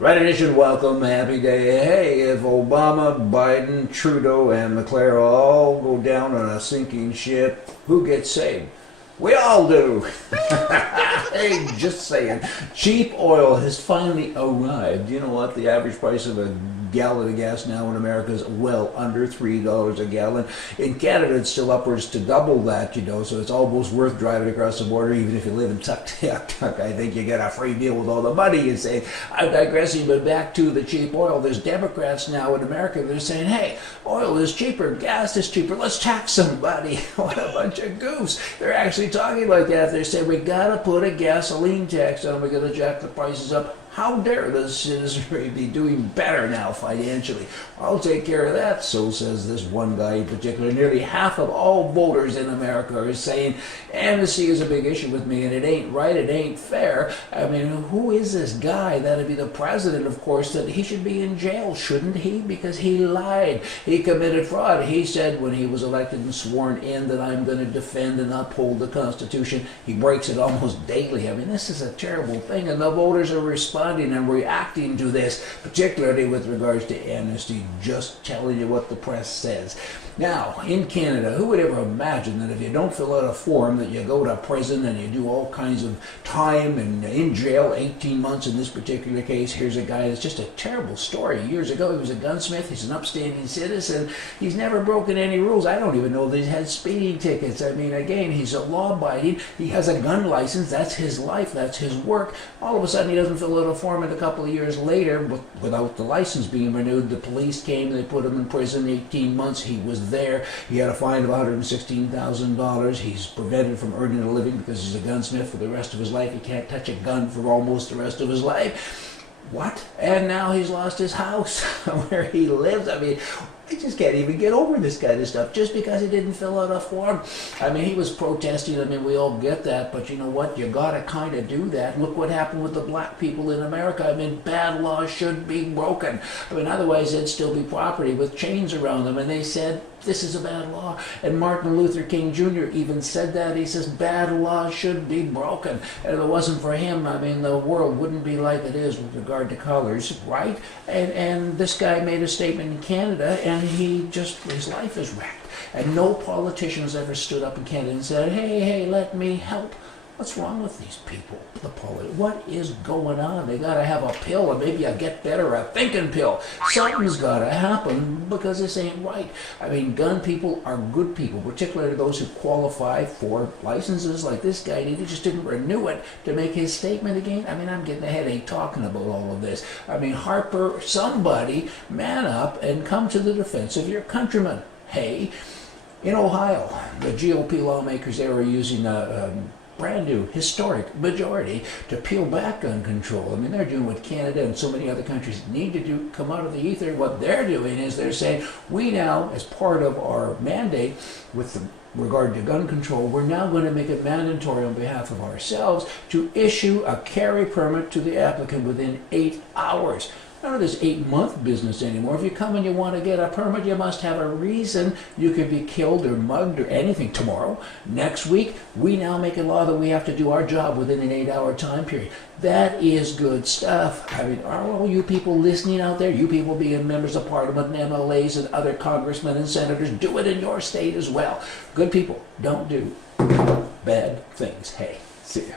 Right Edition, welcome, happy day. Hey, if Obama, Biden, Trudeau, and Leclerc all go down on a sinking ship, who gets saved? We all do. Hey, just saying. Cheap oil has finally arrived. You know what? The average price of a gallon of gas now in America is well under $3 a gallon. In Canada, it's still upwards to double that, so it's almost worth driving across the border, even if you live in Tuktoyaktuk. I think you get a free meal with all the money you save. I'm digressing, but back to the cheap oil. There's Democrats now in America that are saying, hey, oil is cheaper, gas is cheaper, let's tax somebody. What a bunch of goofs. They're actually talking like that. They say, we gotta put a gasoline tax on, we gotta jack the prices up. How dare the citizenry be doing better now financially? I'll take care of that, so says this one guy in particular. Nearly half of all voters in America are saying amnesty is a big issue with me, and it ain't right, it ain't fair. I mean, who is this guy? That'd be the president, of course, that he should be in jail, shouldn't he? Because he lied. He committed fraud. He said when he was elected and sworn in that I'm going to defend and uphold the Constitution. He breaks it almost daily. I mean, this is a terrible thing, and the voters are responding and reacting to this, particularly with regards to amnesty. Just telling you what the press says. Now, in Canada, who would ever imagine that if you don't fill out a form that you go to prison and you do all kinds of time and in jail, 18 months in this particular case. Here's a guy that's just a terrible story. Years ago, he was a gunsmith. He's an upstanding citizen. He's never broken any rules. I don't even know that he's had speeding tickets. I mean, again, he's a law-abiding. He has a gun license. That's his life. That's his work. All of a sudden, he doesn't fill out a form, and a couple of years later, without the license being renewed, the police came, they put him in prison 18 months. He was there. He had a fine of $116,000. He's prevented from earning a living because he's a gunsmith for the rest of his life. He can't touch a gun for almost the rest of his life. What? And now he's lost his house where he lives. I mean, I just can't even get over this kind of stuff just because he didn't fill out a form. I mean, he was protesting. I mean, we all get that, but you know what? You gotta kind of do that. Look what happened with the black people in America. I mean, bad laws should be broken. I mean, otherwise they'd still be property with chains around them. And they said, this is a bad law. And Martin Luther King Jr. even said that. He says, bad laws should be broken. And if it wasn't for him, I mean, the world wouldn't be like it is with regard to colors, right? And this guy made a statement in Canada, and his life is wrecked. And no politician has ever stood up in Canada and said, hey, let me help. What's wrong with these people? What is going on? They got to have a pill, or maybe a get better, a thinking pill. Something's got to happen because this ain't right. I mean, gun people are good people, particularly those who qualify for licenses like this guy did. He just didn't renew it to make his statement again. I mean, I'm getting a headache talking about all of this. I mean, Harper, somebody man up and come to the defense of your countrymen. Hey, in Ohio, the GOP lawmakers, they were using a brand new historic majority to peel back gun control. I mean, they're doing what Canada and so many other countries need to do, come out of the ether. What they're doing is they're saying, we now, as part of our mandate with regard to gun control, we're now going to make it mandatory on behalf of ourselves to issue a carry permit to the applicant within 8 hours. None of this 8-month business anymore. If you come and you want to get a permit, you must have a reason. You could be killed or mugged or anything tomorrow. Next week, we now make a law that we have to do our job within an 8-hour time period. That is good stuff. I mean, are all you people listening out there, you people being members of Parliament and MLAs and other congressmen and senators, do it in your state as well. Good people don't do bad things. Hey, see ya.